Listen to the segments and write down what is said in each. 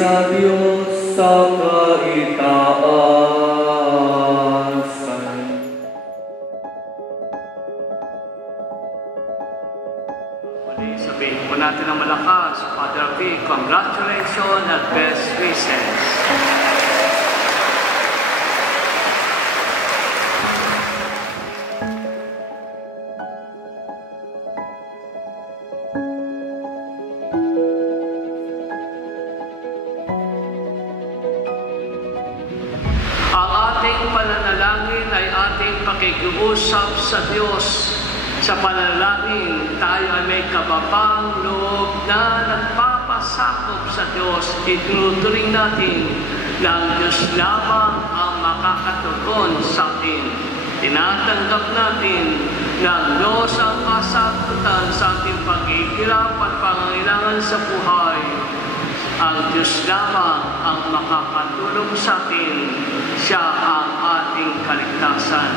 sa Diyos sa kaitaasan. Sabihin po natin ng malakas, Father P, congratulations at best wishes. Ang ating pananalangin ay ating pakikiusap sa Diyos. Sa panalangin, tayo ay may kababang loob na nagpapasakop sa Diyos. Itinuturing natin na ang Diyos lamang ang makakatugon sa atin. Tinatanggap natin na ang Diyos ang kasagutan sa ating paghihirap at pangangailangan sa buhay. Ang Diyos lamang ang makakatulong sa atin. Siya ang ating kaligtasan.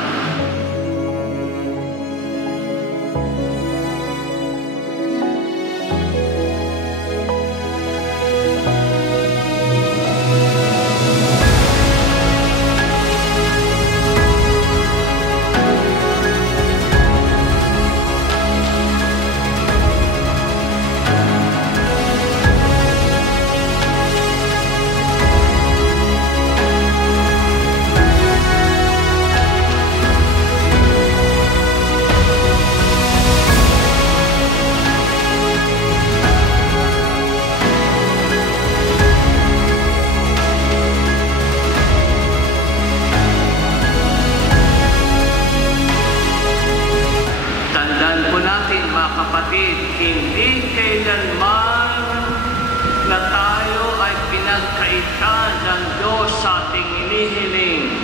Kapatid, hindi kailanman na tayo ay pinagkaitan ng Diyos sa ating inihiling.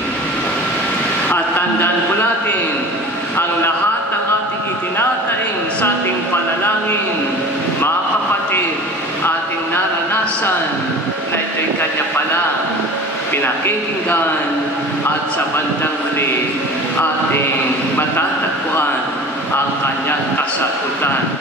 At tandaan po natin, ang lahat ng ating itinataing sa ating panalangin, mga kapatid, ating naranasan na ito'y Kanya pala pinakikinggan at sa bandang huli ating matatagpuan ang Kanyang kasagutan.